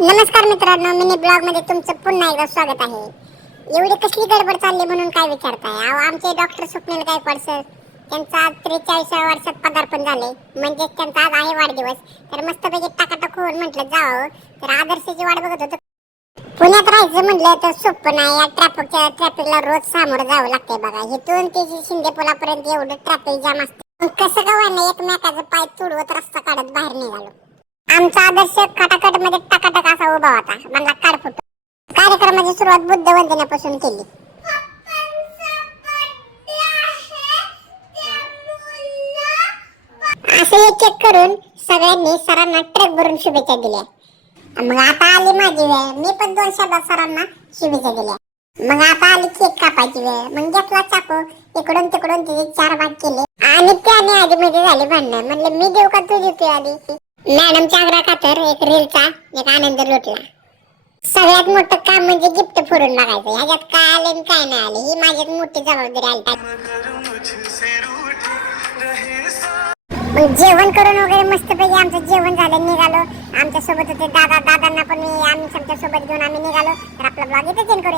नमस्कार मित्रांनो, mini blog मध्ये तुमचं पुन्हा एकदा स्वागत आहे. एवढी कसली गडबड चालली म्हणून काय विचारताय? आमचे डॉक्टर स्वप्नील गायकवाड सर, त्यांचा आज 43व्या वर्षात पदार्पण झाले, म्हणजे त्यांचा आज आहे वाढदिवस. तर मस्तपैकी टाकाटाक होऊन म्हटलं जावं. तर आदर्शची वाट बघत होतो. पुण्यात राहायचं म्हटलं तर सोपं नाही. या ट्रॅफिकला रोज सामोरं जावं लागतंय बघा. इथून ते शिंदे पुलापर्यंत एवढं ट्रॅफिक जाम असतं. कसं गावांना एकमेकाचं पाय तुडवत रस्ता काढत बाहेर निघालो. आमचा आदर्श खटाखट मध्ये टाकाटक असा उभा होता. म्हणला काढ फोटो. कार्यक्रमाची सुरुवात बुद्ध वंदनेपासून केली. असं एक एक करून सगळ्यांनी सरांना ट्रक भरून शुभेच्छा दिल्या. मग आता आली माझी वेळ. मी पण 2 शब्दात सरांना शुभेच्छा दिल्या. मग आता आली केक कापायची वेळ. मग घेतला चाकू, इकडून तिकडून तिचे 4 भाग केले आणि त्याने आधी मध्ये झाले भांडण. म्हणले मी देऊ का तू देऊ आधी. मॅडमच्या आग्रह खातर एक रीलचा एक आनंद लुटला. सगळ्यात मोठं काम म्हणजे गिफ्ट फोडून बघायचं. ह्याच्यात काय आले आणि काय नाही आले ही माझ्यात मोठी जबाबदारी आली. मग जेवण करून वगैरे मस्तपैकी आमचं जेवण झालं, निघालो. आमच्या सोबत होते दादांना पण आम्ही आमच्या सोबत घेऊन आम्ही निघालो. तर आपला ब्लॉग इथेच एंड करूया.